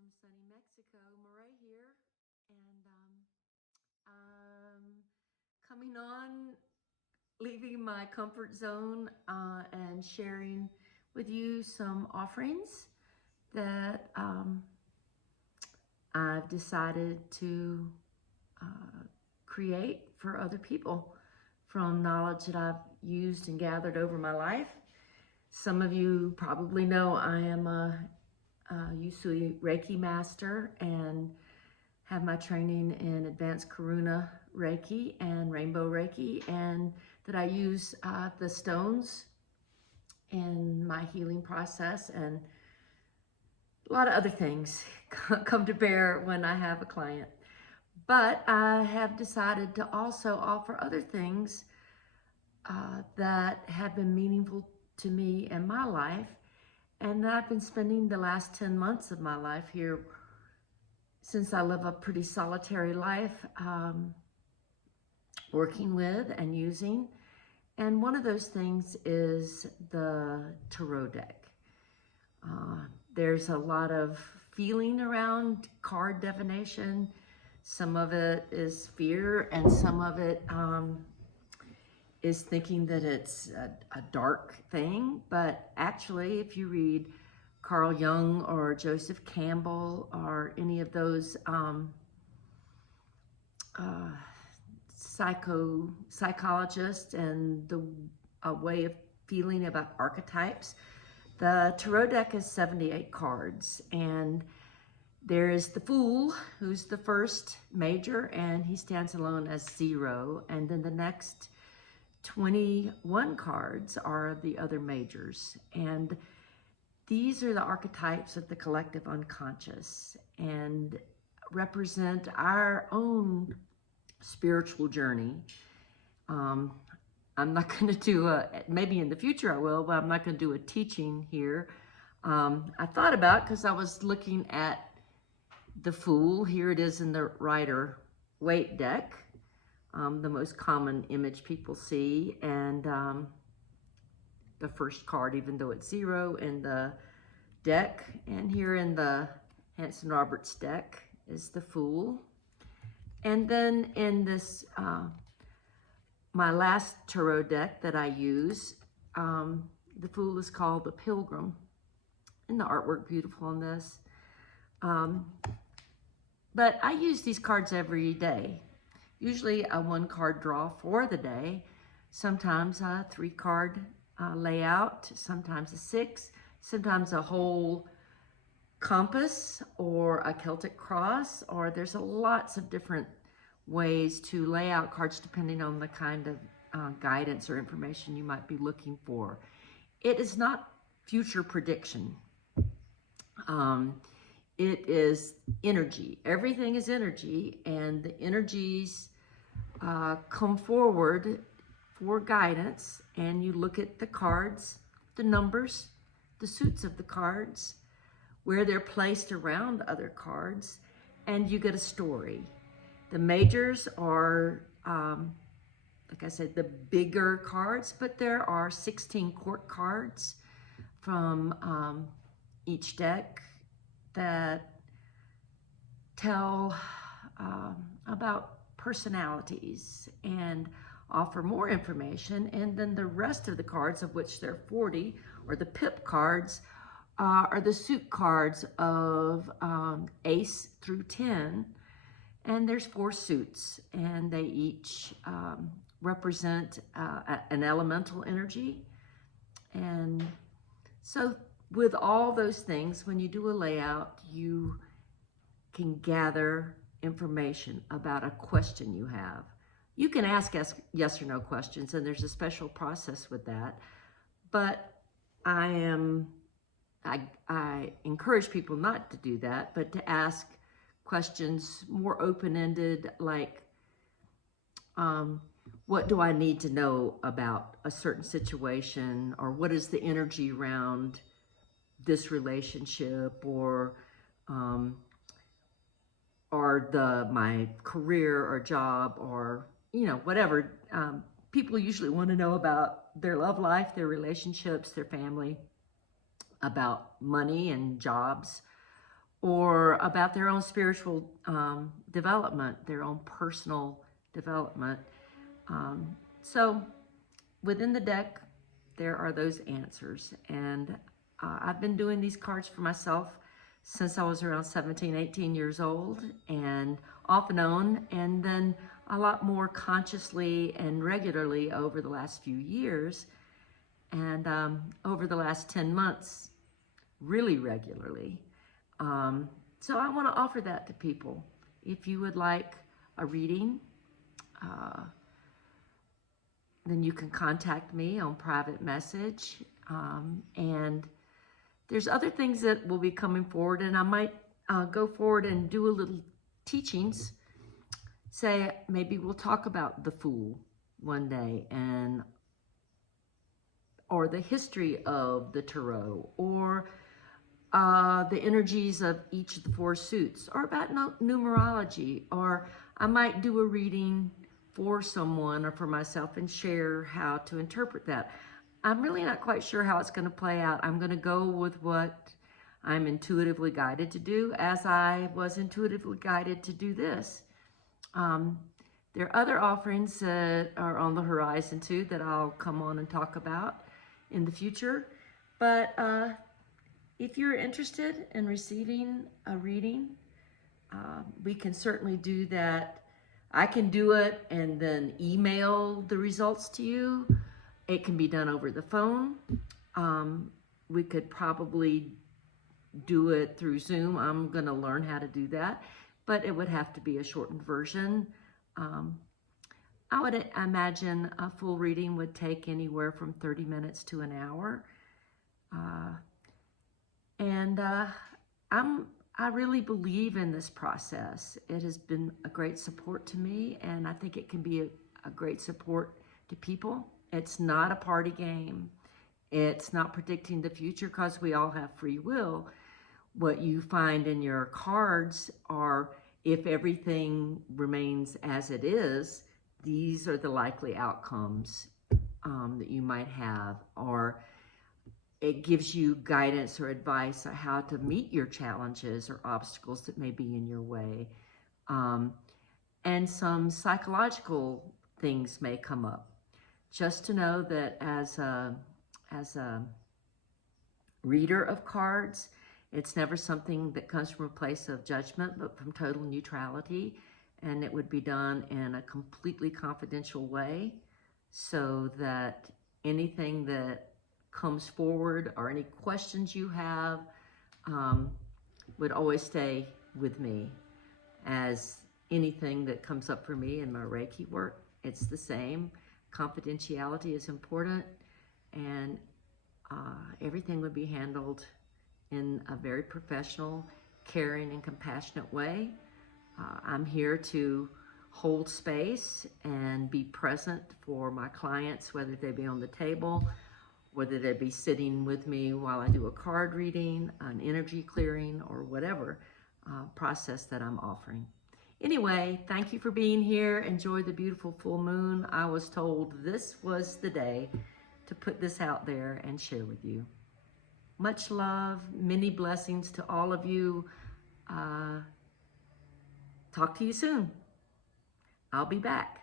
from sunny Mexico. Murray here, and I'm coming on, leaving my comfort zone and sharing with you some offerings that I've decided to create for other people from knowledge that I've used and gathered over my life. Some of you probably know I am a Usui Reiki master and have my training in advanced Karuna Reiki and Rainbow Reiki, and that I use the stones in my healing process, and a lot of other things come to bear when I have a client. But I have decided to also offer other things that have been meaningful to me in my life, and that I've been spending the last 10 months of my life here, since I live a pretty solitary life, working with and using. And one of those things is the tarot deck. There's a lot of feeling around card divination. Some of it is fear, and some of it is thinking that it's a dark thing. But actually, if you read Carl Jung or Joseph Campbell or any of those psychologists and the way of feeling about archetypes, the tarot deck is 78 cards, and there is the Fool, who's the first major, and he stands alone as 0, and then the next 21 cards are the other majors. And these are the archetypes of the collective unconscious and represent our own spiritual journey. I'm not going to do maybe in the future I will, but I'm not going to do a teaching here. I thought about, because I was looking at the Fool. Here it is in the Rider-Waite deck, the most common image people see, and the first card, even though it's 0 in the deck. And here in the Hanson Roberts deck is the Fool. And then in this, my last tarot deck that I use, the Fool is called the Pilgrim. And the artwork beautiful on this. But I use these cards every day. Usually a 1-card draw for the day, sometimes a 3-card layout, sometimes a 6, sometimes a whole compass or a Celtic cross, or there's lots of different ways to lay out cards depending on the kind of guidance or information you might be looking for. It is not future prediction. It is energy. Everything is energy, and the energies come forward for guidance, and you look at the cards, the numbers, the suits of the cards, where they're placed around other cards, and you get a story. The majors are, like I said, the bigger cards, but there are 16 court cards from each deck that tell about personalities and offer more information. And then the rest of the cards, of which there are 40, or the pip cards, are the suit cards of ace through 10. And there's 4 suits, and they each represent an elemental energy. And so with all those things, when you do a layout, you can gather information about a question you have. You can ask yes or no questions, and there's a special process with that. But I encourage people not to do that, but to ask questions more open-ended, like, what do I need to know about a certain situation, or what is the energy around this relationship, or my career or job, or whatever. People usually want to know about their love life, their relationships, their family, about money and jobs, or about their own spiritual development, their own personal development. So within the deck, there are those answers. And I've been doing these cards for myself since I was around 17, 18 years old, and off and on, and then a lot more consciously and regularly over the last few years, and over the last 10 months, really regularly. So I want to offer that to people. If you would like a reading, then you can contact me on private message. And there's other things that will be coming forward, and I might go forward and do a little teachings. Say, maybe we'll talk about the Fool one day, or the history of the Tarot, or the energies of each of the 4 suits, or about numerology, or I might do a reading for someone or for myself and share how to interpret that. I'm really not quite sure how it's going to play out. I'm going to go with what I'm intuitively guided to do, as I was intuitively guided to do this. There are other offerings that are on the horizon too that I'll come on and talk about in the future. But if you're interested in receiving a reading, we can certainly do that. I can do it and then email the results to you. It can be done over the phone. We could probably do it through Zoom. I'm going to learn how to do that, but it would have to be a shortened version. I would imagine a full reading would take anywhere from 30 minutes to an hour. I really believe in this process. It has been a great support to me, and I think it can be a great support to people. It's not a party game. It's not predicting the future, because we all have free will. What you find in your cards are, if everything remains as it is, these are the likely outcomes that you might have, or it gives you guidance or advice on how to meet your challenges or obstacles that may be in your way. And some psychological things may come up. Just to know that as a reader of cards, it's never something that comes from a place of judgment, but from total neutrality. And it would be done in a completely confidential way, so that anything that comes forward or any questions you have would always stay with me. As anything that comes up for me in my Reiki work, it's the same. Confidentiality is important, and everything would be handled in a very professional, caring, and compassionate way. I'm here to hold space and be present for my clients, whether they be on the table, whether they be sitting with me while I do a card reading, an energy clearing, or whatever process that I'm offering. Anyway, thank you for being here. Enjoy the beautiful full moon. I was told this was the day to put this out there and share with you. Much love, many blessings to all of you. Talk to you soon. I'll be back.